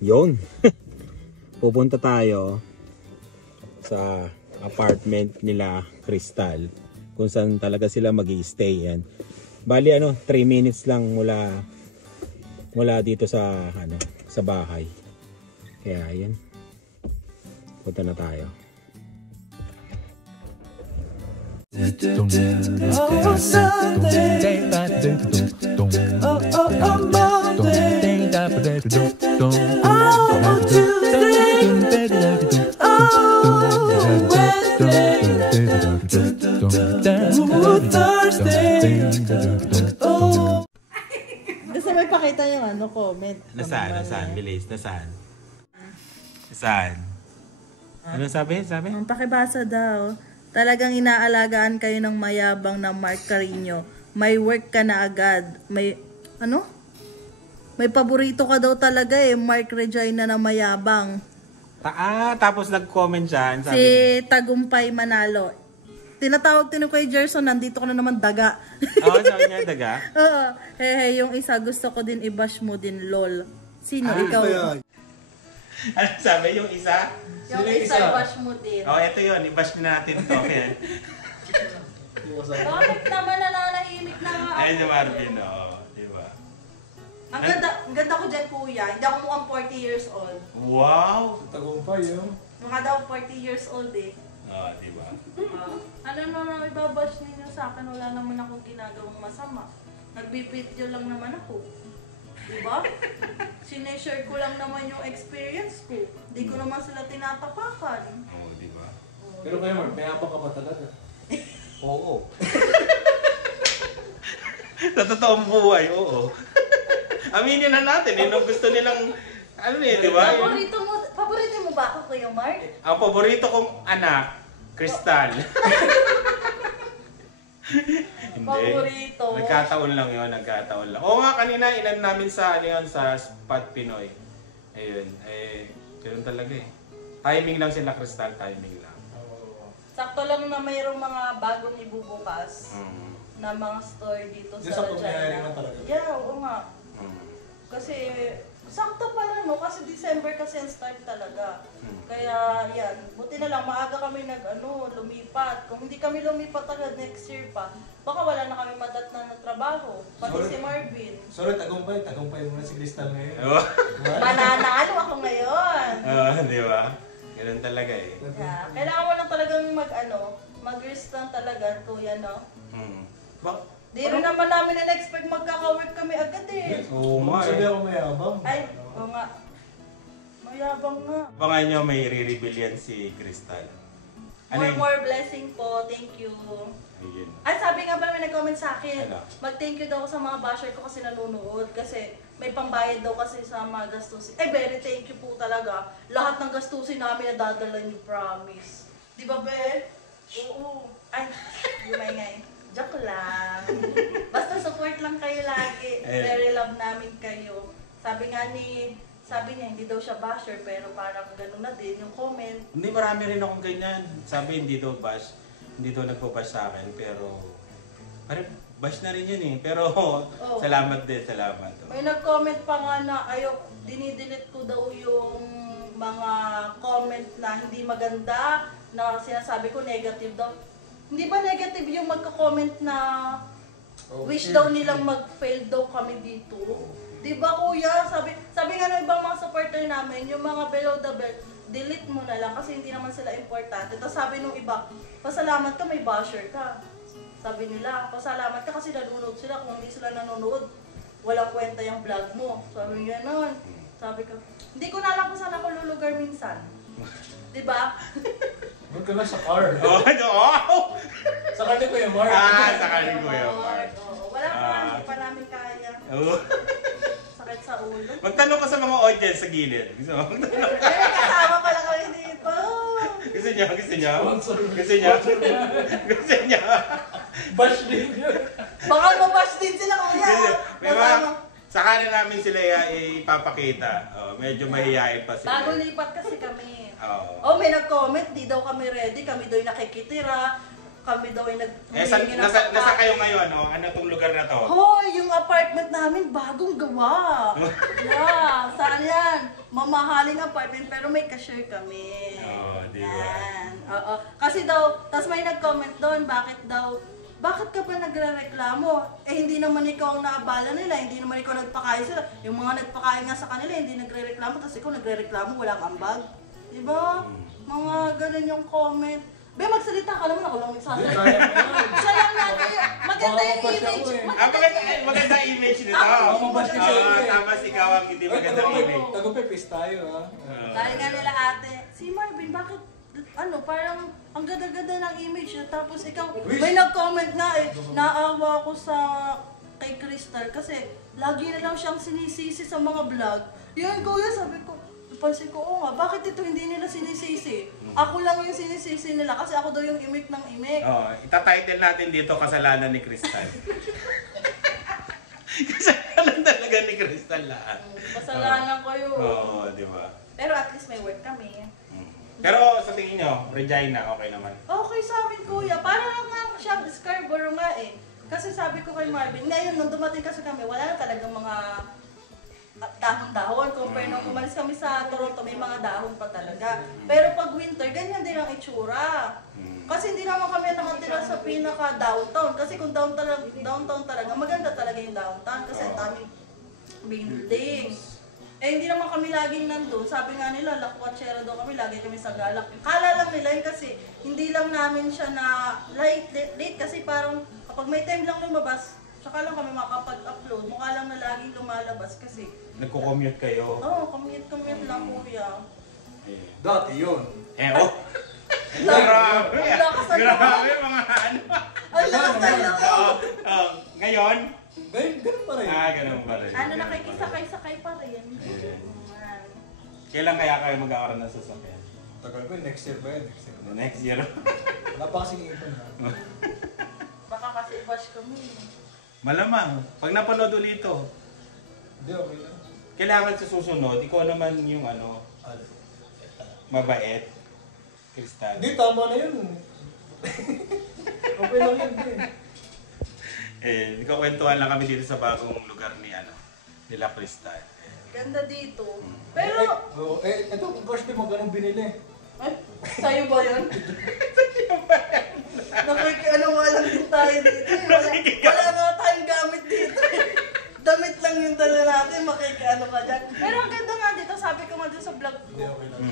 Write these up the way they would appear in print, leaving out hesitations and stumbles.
Yun. Pupunta tayo sa apartment nila Crystal. Kung saan talaga sila mag-i-stay yan. Bali 3 minutes lang mula dito sa sa bahay. Kaya yan. Punta na tayo. Oh, Sunday. Oh, Monday. Oh, Tuesday. Oh, Wednesday. Oh, Thursday. Oh. Gusto mo ipakita yung comment? Nasaan? Bilis, nasaan? Ano sabi? Ang pakibasa daw. Talagang inaalagaan kayo ng mayabang na Mark Carino. May work ka na agad. May paborito ka daw talaga Mark Regina na mayabang. Tapos nag-comment siya. Si Tagumpay Manalo. Tinatawag kay Gerson, nandito ka na naman daga. Oo, sabi niya daga? Oo. Yung isa gusto ko din i-bash mo din, lol. Sino? Ikaw? Ano sabi? Yung isa? Yung isa i-bash mo din. Ito yun. I-bash na natin to. Bakit naman nananahimik na nga ako? Ay, si Marvin, diba? Ang ganda ko dyan, kuya. Hindi ako mukhang 40 years old. Wow! Tagumpay yun. Mga daw 40 years old Diba? Ano naman ibabash ninyo sa akin? Wala naman akong ginagawang masama. Nagbibideo lang naman ako. Diba? Sineshare ko lang naman yung experience ko. Hindi ko naman sila tinatapakan. Oo, diba? Pero kayo, Mark, may abang ka ba talaga? Oo. Sa totoong buhay, oo. Aminin na natin, nung gusto nilang, diba? Paborito mo ba ako, Kuya Mark? Ang paborito kong anak, Crystal. Hindi. Paborito. Nagkataon lang. Oo nga, kanina ilan namin sa sa Spot Pinoy. Ayun, ganoon talaga Timing lang sila, Crystal, timing lang. Sakto lang na mayroong mga bagong ibubukas na mga store dito sa Regina. Yeah, oo nga. Kasi sakto pa lang kasi December kasi ang start talaga. Kaya yan, buti na lang maaga kami lumipat. Kung hindi kami lumipat agad next year pa, baka wala na kami madatnan na trabaho. Pati si Marvin. Sorry, tagumpay muna si Crystal ngayon. Mananalo ako ngayon. Di ba? Ganun talaga Yeah. Kailangan mo lang talagang mag-risk lang talaga, kuya, Di rin naman namin na-expect magkaka-work kami agad Oo nga Sabi ako mayabang. Ay, oo nga. Mayabang nga. Abangan nyo may re-reveal yan si Crystal. More blessing po. Thank you. Ayun. Ay, sabi nga ba may nag-comment sa akin. Ano? Mag-thank you daw sa mga basher ko kasi nanonood. Kasi may pambayad daw kasi sa mga gastusin. Very thank you po talaga. Lahat ng gastusin namin nadadala niyo, promise. Di ba, Be? Oo. Ay, gumay. Joke lang. Basta support lang kayo lagi. Very love namin kayo. Sabi niya, hindi daw siya basher, pero parang gano'n na din yung comment. Hindi, marami rin akong ganyan. Sabi, hindi daw nagpo-bash sa akin, pero parang bash na rin yun Pero salamat din. May nag-comment pa nga na dinidelete ko daw yung mga comment na hindi maganda, na sinasabi ko negative daw. Hindi ba negative yung magka-comment na wish daw nilang mag-fail daw kami dito? Di ba, kuya? Sabi nga ng ibang mga supporter namin, yung mga below the belt, delete mo na lang kasi hindi naman sila importante. Tapos sabi nung iba, pasalamat ka, may basher ka. Sabi nila, pasalamat ka kasi nanonood sila. Kung hindi sila nanonood, walang kwenta yung vlog mo. Sabi nga nun. Sabi ko, hindi ko na alam kung saan ako lulugar minsan. Di ba? Huwag ka na sa car. Sa car ni Kuya Mark. Sa car ni Kuya Mark. Wala pa, hindi pa namin kaya. Sakit sa ulo. Magtanong ka sa mga audience sa gilid. Gusto mo? Magtanong ka. Kasama pala kami dito. Gusto niya? Bash din yun. Baka mabash din sila, kuya. Sa kanan namin sila ipapakita. Medyo mahihayin pa sila. Bago lipat kasi kami. Oo. May nag-comment, di daw kami ready. Kami daw nakikitira. Kami daw ay nasa kayo ngayon? Ano tong lugar na to? Hoy! yung apartment namin bagong gawa. Yeah, saan yan? Mamahaling apartment pero may cashier kami. Oo, di ba? Yan. Oo. Kasi daw, tas may nag-comment doon, bakit ka pa nagre-reklamo? Eh hindi naman ikaw ang naabala nila, hindi naman ikaw nagpakain sila. Yung mga nagpakain nga sa kanila, hindi nagre-reklamo, tas ikaw nagre-reklamo, walang ambag. Diba? Mga ganun yung comment. Be, magsalita ka naman, ako lang magsasalita. Siya lang natin, maganda yung image. Maganda image nito. Mamabash ka siya. Tapos ikaw ang hindi maganda image. Tagupipis tayo ha. Dahil nga nila ate, si Marvin, bakit, parang ang ganda-ganda ng image niya. Tapos ikaw, may nag-comment nga naawa ko kay Crystal kasi lagi na lang siyang sinisisi sa mga vlog. Yun kuya, sabi ko, napansin ko, oo nga, bakit ito hindi nila sinisisi? Ako lang yung sinisisi nila kasi ako daw yung imik ng imik. Oo, itatitle natin dito, kasalanan ni Crystal. Kasalanan talaga ni Crystal lahat. Kasalanan ko yun. Oo, di ba? Pero at least may work kami. Pero sa tingin nyo, Regina, okay naman. Okay sa amin kuya, parang nga siya Scarborough nga eh. Kasi sabi ko kay Marvin, ngayon nung dumating kasi kami, wala na talagang mga dahon-dahon. Compare nung umalis kami sa Toronto, may mga dahon pa talaga. Pero pag winter, ganyan din ang itsura. Kasi hindi naman kami nakatira sa pinaka-downtown. Kasi kung downtown talaga, maganda talaga yung downtown. Kasi ang daming buildings. Eh hindi naman kami laging nandun. Sabi nga nila, lakwatsera daw kami, lagi kami sa galak. Kala lang nila yun kasi hindi lang namin siya na late kasi parang kapag may time lang lumabas, saka lang kami makapag-upload. Mukha lang na laging lumalabas kasi. Nagko-commute kayo. Oo, commute lang kuya. Dati yun. Oh. Grabe. Ang lakas na Grabe mga ano. Ang lakas na loob! Ngayon? Ganun pa rin. Ganun pa rin. Ano, nakikisakay-sakay pa rin. Kailan kaya kayo mag-aaral ng sasakyan? Tagal ko, next year ba yun? Next year. Wala pa kasing ipon ha. Baka kasi bash kami. Malamang. Pag napanood ulit ito, Hindi, okay lang. kailangan sa susunod, ikaw naman yung mabait. Crystal. Hindi, tama na yun. Okay lang yun. Ikaw kwentuhan lang kami dito sa bagong lugar nila Crystal. Ganda dito. Pero, Ito, kung crush mo, magkano binili? ay, sa'yo ba yun? Nakikiano nga lang din tayo dito. Wala nga tayong gamit dito. Damit lang yung dala natin, makikiano ka dyan. Pero ang ganda nga dito, sabi ko nga dun sa vlog Hindi, ko. okay lang.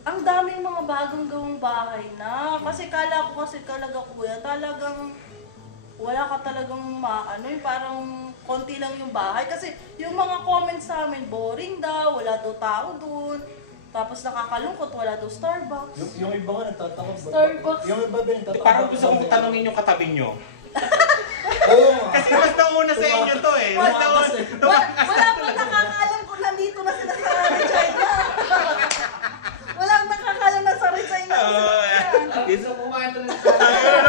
Ang daming mga bagong gawang bahay na. Kasi kala ko kasi talaga kuya, talagang wala ka talagang parang konti lang yung bahay. Kasi yung mga comments sa amin, boring daw, wala daw tao dun. Tapos nakakalungkot, wala daw Starbucks. Yung iba nga nagtataka. Starbucks. Yung iba ba nagtataka? Parang gusto kong tanongin yung katabi nyo. Oo. Kasi mas nauna sa inyo to eh. Mas nauna. Wala pa nakakaalam kung nandito na sila sa China. Walang nakakaalam na sa China. Dito kumain tuloy. Ayun,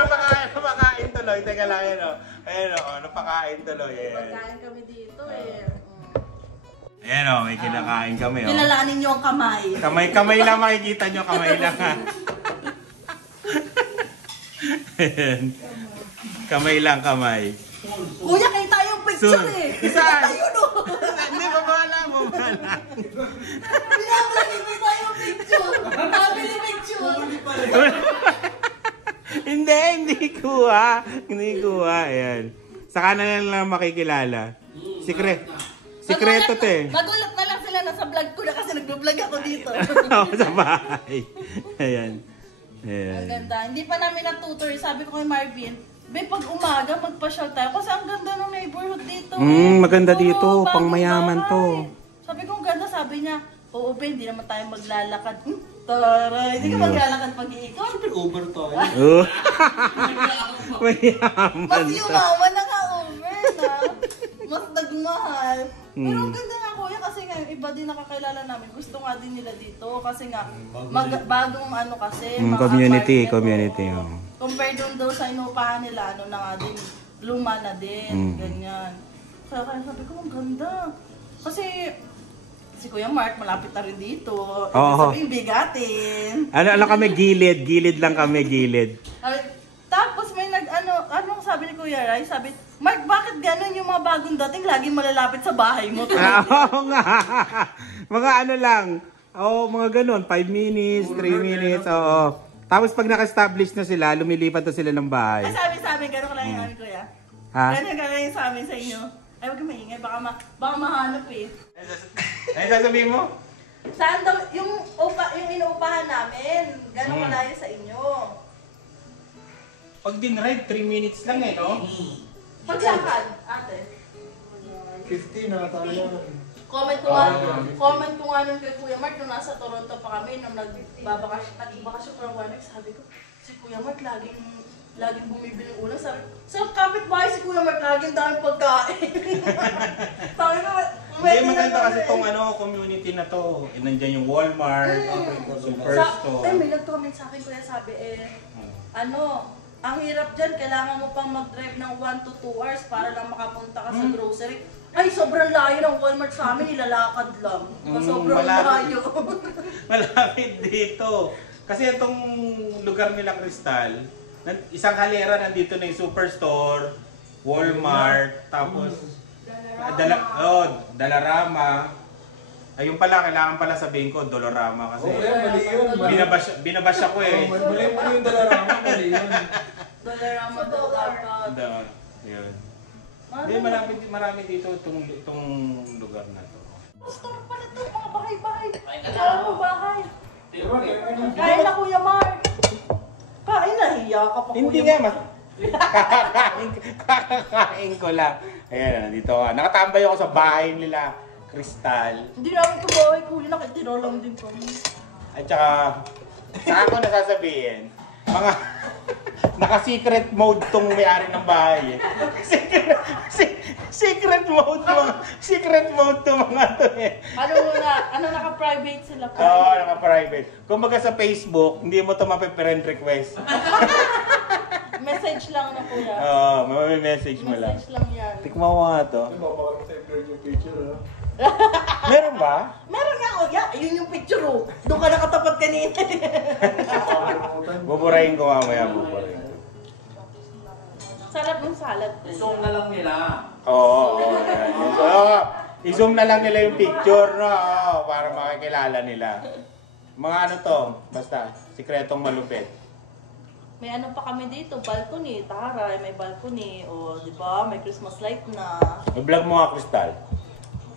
napakain tuloy. Teka lang yun o. Ayun o, napakain tuloy. Pagkain kami dito eh. Ayan o, may kinakain kami o. Kilalanin niyo ang kamay. Kamay lang makikita nyo, kamay lang ha. Ayan. Kamay lang, kamay. Kuya, kita yung picture eh. Saan? Ayun o. Hindi, babala. Binablog kita yung picture. Family picture. Hindi kuha. Hindi kuha. Ayan. Saka na lang makikilala. Sikreto to eh. Nagulat na lang sila na sa vlog ko na kasi nag-vlog ako dito. Sa bahay. Ayan. Ang ganda. Hindi pa namin natutor. Sabi ko kay Marvin, be, pag umaga, magpa-shell tayo. Kasi ang ganda ng neighborhood dito. Maganda dito. Bagong Pangmayaman bahay. to. Sabi ko, ang ganda. Sabi niya, oo, be, hindi naman tayo maglalakad. Taray, hindi ka maglalakad pag-iikot. Siyempre, Uber tayo. Oh. Mayaman Mas to. yumaman na ka-over na. Mas nagmahal. Pero ang ganda nga kuya kasi nga yung iba din nakakilala namin. Gusto nga din nila dito kasi nga bagong kasi. mga Community. apartment, oo. Compare doon daw sa inupahan nila, na nga din, luma na din, ganyan. Kaya sabi ko, ang ganda. Kasi si Kuya Mark malapit na rin dito. Ibig sabihin, bigatin. Ano kami, gilid lang kami, gilid. Tapos may anong sabi ni Kuya Rai, sabi, Mark, bakit ganun yung mga bagong dating laging malalapit sa bahay mo? Oo nga. Mga ano lang. Oo, mga ganun. 5 minutes, 3 minutes. Oo. Tapos pag naka-establish na sila, lumilipat na sila ng bahay. Ay, sabi sa amin, ganun ka lang yung amin, kuya. Ha? Ganun ka lang yung sa amin sa inyo. Ay, huwag ka maingay, baka mahanap eh. Ay, sasabihin mo? Saan daw, yung inuupahan namin, ganun kalayo sa inyo. Pag din-ride, 3 minutes lang eh, no? Paglakad, ate. 50 na tayo. Comment ko nga nun kay Kuya Mark nung nasa Toronto pa kami, nung nagbabakasyon ko ng 1 week, sabi ko, si Kuya Mark laging bumibili ng ulam. Sabi ko, sa kapitbahay si Kuya Mark, laging daming pagkain. Sabi ko, Hindi, maganda kasi itong community na to. Nandiyan yung Walmart, Superstore. Ay, may nag-comment sa akin, Kuya, sabi ang hirap dyan, kailangan mo pang mag-drive ng 1 to 2 hours para lang makapunta ka sa grocery. Ay, sobrang layo ng Walmart sa amin, nilalakad lang. Sobrang layo. Malapit dito. Kasi itong lugar nila, Crystal, isang halera nandito na yung Superstore, Walmart, tapos Dalarama. Ayun pala, kailangan pala sabihin ko, Dolorama kasi Mali yun. binabash ako eh. Mali yung Dalarama, mali yun. Dollarama daw dapat. Yun. Hindi, marami dito itong lugar na to. Store pala to, mga bahay-bahay. Kaya mo bahay. Kain na, Kuya Mark. Kain na, hiya ka pa, Kuya Hindi nga, kakakain ko lang. Ayan, nandito ka. Nakatambay ako sa bahay nila, Crystal. Hindi namin ito bahay, Kuya. Nakitira lang din kami. At saka, saan ko nasasabihin, mga naka-secret mode tong may-ari ng bahay. Secret mode to mga to eh. Naka-private sila pa. Oo, naka-private. Kumbaga sa Facebook, hindi mo to mape-friend request. Message lang na, Kuya. Oo, may message mo lang. Message lang yan. Tikman mo nga to. Mapapakita sa blurred yung picture, ha? Meron ba? Meron nga, Kuya. Yun yung picture, oh. Doon ka nakatapat kanina. Buburahin ko mamaya, buburahin ko. Sarap ng salad. Isong na lang nila. Oo, i-zoom na lang nila yung picture, no? Oo, para makikilala nila. Mga ano to, basta, sikretong malupit. May ano pa kami dito, balcony. Taray, may balcony. O, di ba? May Christmas light na. I-vlog mo nga, Crystal.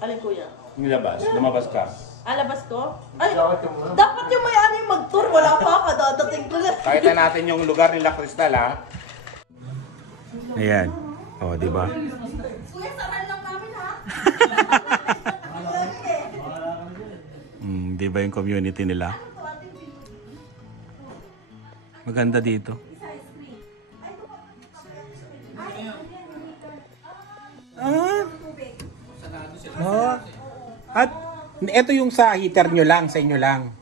Alin, Kuya? Lumabas ka. Labas ko? Ay, Dapat ka muna. dapat yung may ano yung mag-tour. Wala pa, kadadating ko lang. Pakita natin yung lugar nila, Crystal, ha? Ayan. O, di ba? Kuya, saran lang namin, ha? Di ba yung community nila? Maganda dito. Oh. At ito yung sa heater nyo lang, sa inyo lang.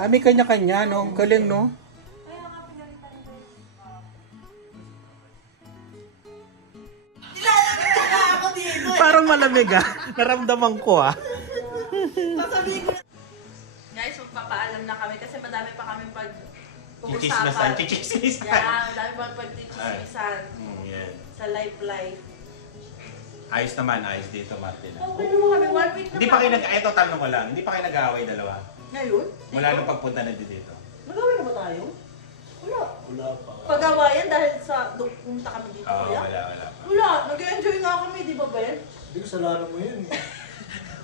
May kanya-kanya, no? Ang galing, no? Ako dito. Parang malamig, ah. Naramdaman ko, ah. Sasabihin ko. Guys, magpapaalam na kami kasi madami pa kami Chichismisan. Yeah, madami pa pag-chichismisan Yan. sa live. Ayos naman, ayos dito, Martin. Okay naman kami, 1 week na Hindi pa kayo eto tanong ko lang, hindi pa kayo nag-aaway dalawa? Ngayon? Mula nung pagpunta na dito. Nagawin na ba tayo? Wala. Wala pa. Pag-awayan dahil sa pumunta kami dito, Oo, Kuya? wala pa. Wala. Nag-enjoy nga kami, di ba, Ben? Hindi ko salanan mo yun.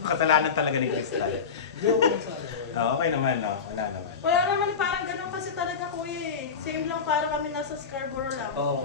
Kasalanan talaga ni Crystal. Hindi ako nasalanan. Okay naman, no? Wala naman. Wala naman, parang ganun kasi talaga, Kuya eh. Same lang, parang kami nasa Scarborough lang. Oo.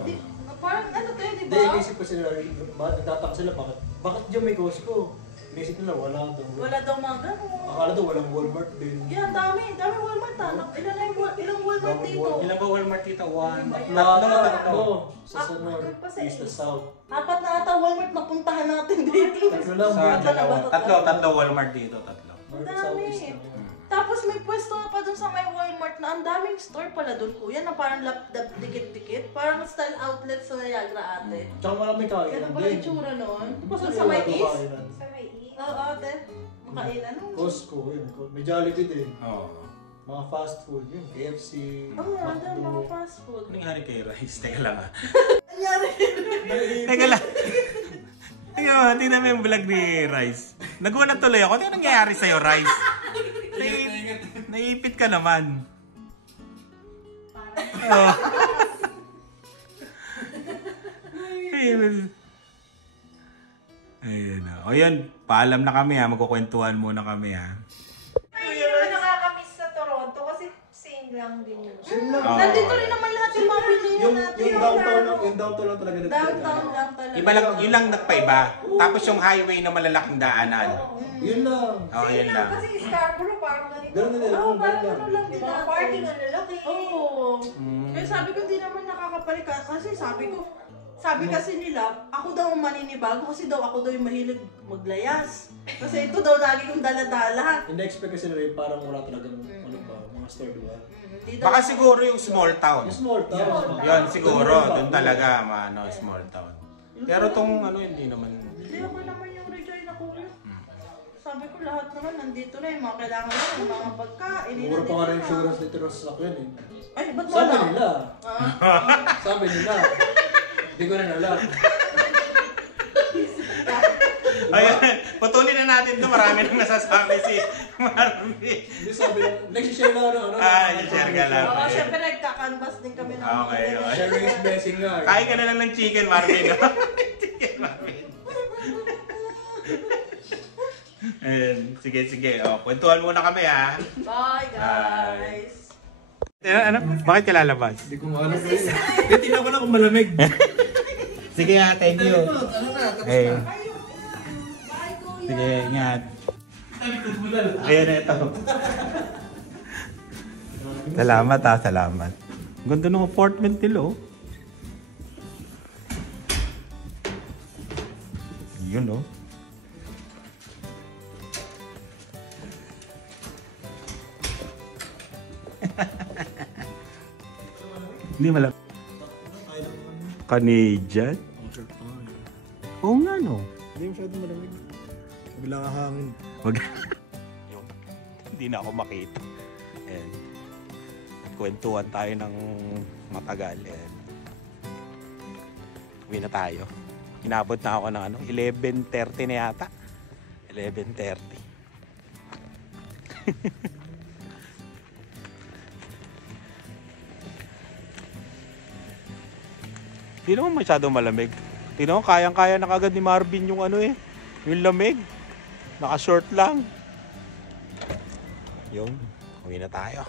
Parang ano tayo, di Hindi, ba? inisip ko sila, nagtataka sila, bakit dyan may Costco? Inisip nila, wala daw. Wala daw mga ganun. Akala daw walang Walmart din. Yan, dami Walmart ha. Ilang Walmart dito? Ilan ba Walmart dito? 1, Tatlo. Sa Ah, North, doon pa sa East, East. South. 4 na ata Walmart na puntahan natin dito. Tatlo lang. Sa Tatlo. tatlo Walmart dito, tatlo. Ang North, South, dami. East lang yun. Tapos may pwesto pa dun sa may Walmart na ang daming store pala dun, Kuya, na parang dikit-dikit. Parang style outlet sa Niagara ate. Tsaka maraming kainan Ganun pala yung tsura nun. Di ba Dun sa may wala East? kainan? Oo, ate. Makainan. Costco, yun. May Jollibee din. Oo. Mga fast food, yung KFC, Oo, ano mga fast food. Ano nangyari kay Rice? Teka lang ah. Nangyari. Teka lang. Teka mo, tingnan mo yung vlog ni Rice. Nagulat tuloy ako. Ano nangyayari sa'yo, Rice? Naiipit ka naman. Oh. Ayun na. O yan, paalam na kami ha. Magkukwentuhan muna kami ha. Hindi naman nakakamiss sa Toronto kasi same lang din yun. Same lang. Oo. Nandito rin naman lahat yung mga bilihan Yung, natin. yung downtown lang talaga Downtown lang talaga. Iba lang, yun lang nagpaiba. Tapos yung highway na malalaking daanan. Yun lang. Oo, Same yun lang lang. kasi Scarborough parang ganito. Ganun na Oo, lang. parang ano lang din Mga natin. parking ang lalaki. Oo. Kaya sabi ko, di naman nakakapalik kasi sabi kasi nila, ako daw ang maninibago kasi daw ako daw yung mahilig maglayas. Kasi ito daw lagi kong daladala. In-expect kasi nila yung parang wala talagang ano ba, mga store, di ba? Hindi daw- Baka siguro yung small town. Yung small town. Yun, siguro. Doon talaga, small town. Pero tong ano, hindi naman. Hindi ako naman yung rejoin na kuya. Sabi ko lahat naman nandito na yung mga kailangan mo, yung mga pagkain. Mura pa nga rin insurance dito sa sasakyan eh. Ay, ba't Sabi wala? nila. Sabi nila. Hindi ko rin alam. Ayan, putulin na natin to. Marami nang nasasabi si Marvin. Hindi sabi, nagsishare lang ano. share ka lang. Oo, syempre nagka-canvas din kami ng mga Okay, okay. Sharing is blessing nga. Kain ka na lang ng chicken, Marvin. Chicken, Marvin. Ayan, sige. O, kwentuhan muna kami ha. Bye, guys! Ano? Bakit ka lalabas? Hindi ko maalam rin. Tingnan ko lang kung malamig. Sige ha, thank you. Ano na, tapos Hey. na. Sige, ingat. Ayan na ito. Salamat ha, salamat. Ganda ng apartment nila oh. Yun oh. Hindi malam. Canadian? Oo nga no. Hindi masyadong malamig. Bilang hangin. Wag. Yung, hindi na ako makita. Ayan. Kwentuhan tayo ng matagal. Ayan. Uwi na tayo. Inabot na ako ng 11:30 na yata. 11:30. Hindi naman masyadong malamig. Tingnan mo, kayang-kaya na kagad ni Marvin yung yung lamig. Naka-short lang. Yung, uwi na tayo.